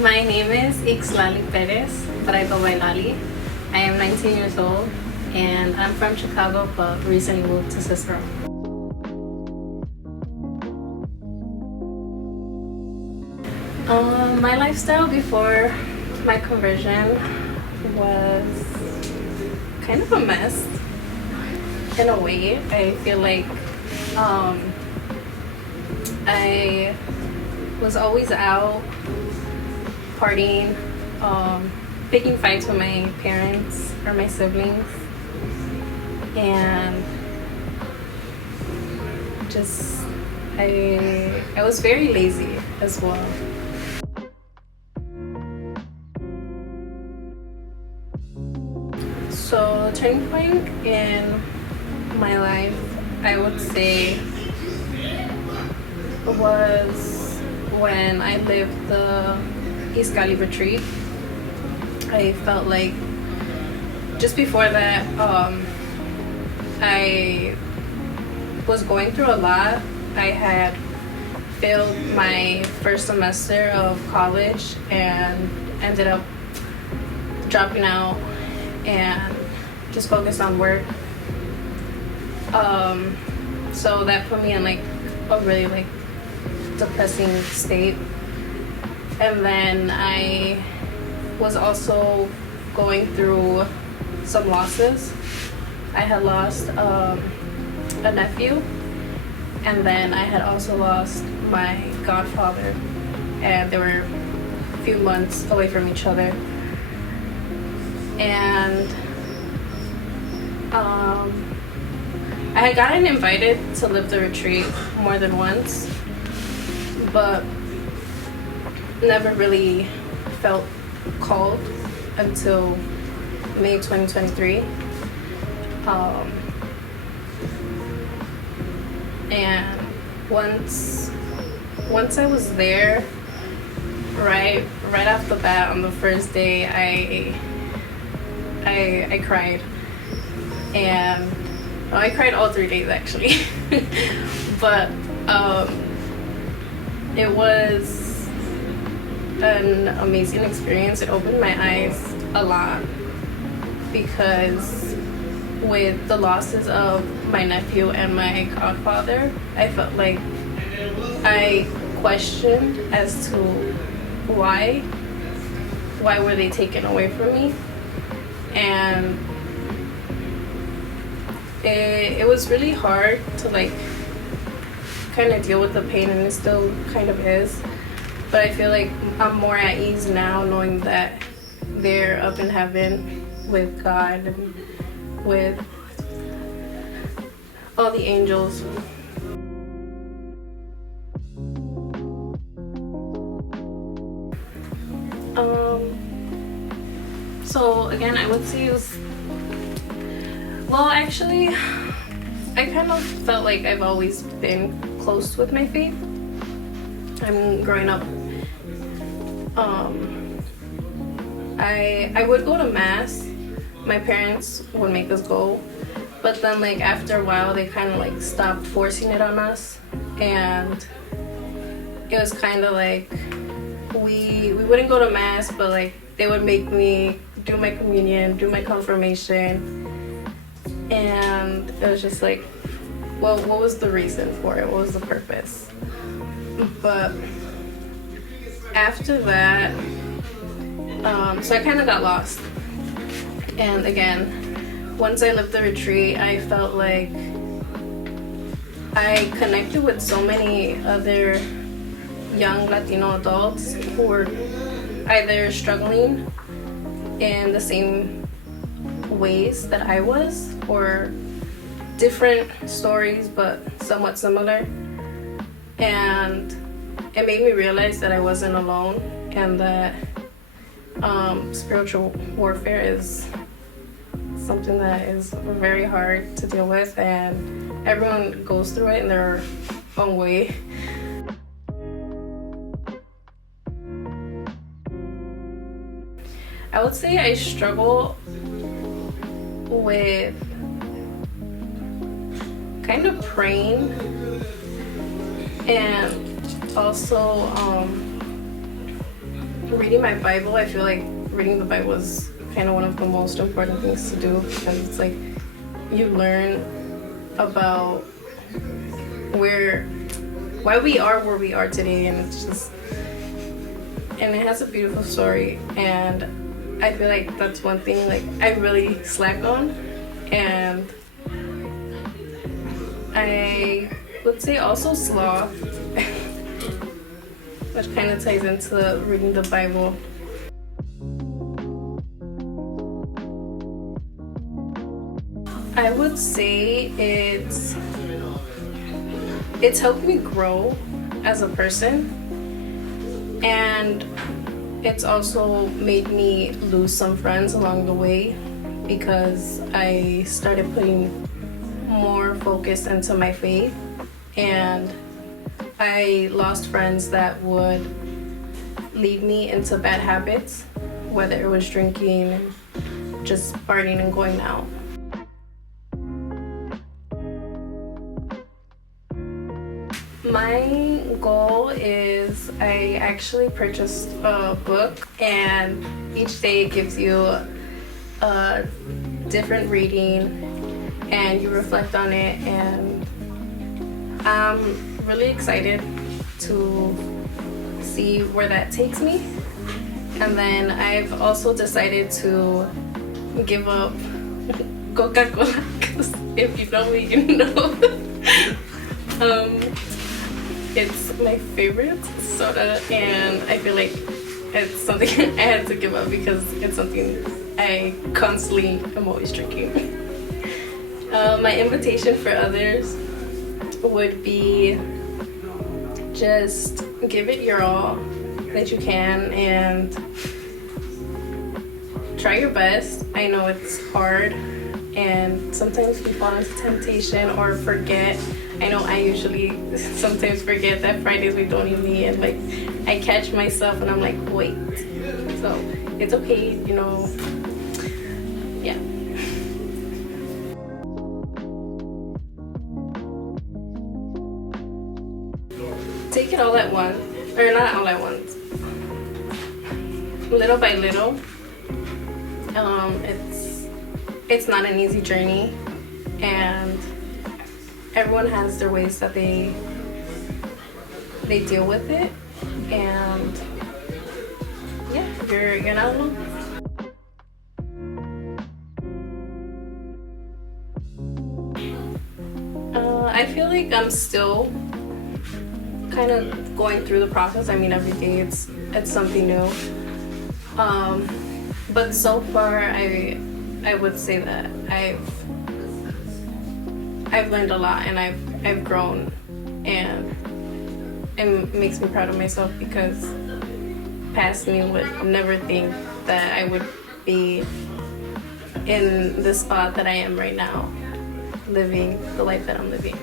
My name is Iskali Perez, but I go by Laly. I am 19 years old, and I'm from Chicago, but recently moved to Cicero. My lifestyle before my conversion was kind of a mess. In a way, I feel like I was always out partying, picking fights with my parents or my siblings, and just I was very lazy as well. So turning point in my life, I would say, was when I lived the Iskali retreat. I felt like just before that, I was going through a lot. I had failed my first semester of college and ended up dropping out and just focused on work. So that put me in like a really depressing state. And then I was also going through some losses. I had lost a nephew, and then I had also lost my godfather, and they were a few months away from each other. And I had gotten invited to live the retreat more than once, but never really felt called until May 2023. And once I was there, right off the bat on the first day, I cried, and I cried all 3 days actually. But it was an amazing experience. It opened my eyes a lot, because with the losses of my nephew and my godfather, I felt like I questioned as to why were they taken away from me. And it was really hard to kind of deal with the pain, and it still kind of is. But I feel like I'm more at ease now, knowing that they're up in heaven with God and with all the angels. So again, I would say it was, well, actually, I kind of felt like I've always been close with my faith. I mean, growing up, I would go to mass. My parents would make us go, but then after a while they kind of stopped forcing it on us, and it was kind of we wouldn't go to mass, but they would make me do my communion, do my confirmation, and it was just well, what was the reason for it? What was the purpose? But after that, so I kind of got lost. And again, once I left the retreat, I felt like I connected with so many other young Latino adults who were either struggling in the same ways that I was, or different stories but somewhat similar. And it made me realize that I wasn't alone, and that spiritual warfare is something that is very hard to deal with, and everyone goes through it in their own way. I would say I struggle with kind of praying, and also reading my Bible, I feel like reading the Bible is kind of one of the most important things to do, because it's like you learn about why we are where we are today, and it has a beautiful story, and I feel like that's one thing like I really slack on. And I would say also sloth, which kind of ties into reading the Bible. I would say it's helped me grow as a person, and it's also made me lose some friends along the way, because I started putting more focus into my faith, and I lost friends that would lead me into bad habits, whether it was drinking, just partying and going out. My goal is, I actually purchased a book, and each day it gives you a different reading and you reflect on it, and I'm really excited to see where that takes me. And then I've also decided to give up Coca-Cola, because if you know me, you know. It's my favorite soda, and I feel like it's something I had to give up because it's something I constantly am always drinking. My invitation for others would be just give it your all that you can and try your best. I know it's hard, and sometimes we fall into temptation or forget. I know I usually sometimes forget that Fridays we don't even eat, and like I catch myself and I'm like, wait. So it's okay, you know. Yeah. Take it all at once, or not all at once. Little by little. It's not an easy journey, and everyone has their ways that they deal with it, and yeah, you're not alone. I feel like I'm still kind of going through the process. I mean, every day it's something new. But so far, I would say that I've learned a lot, and I've grown, and it makes me proud of myself, because past me would never think that I would be in the spot that I am right now, living the life that I'm living.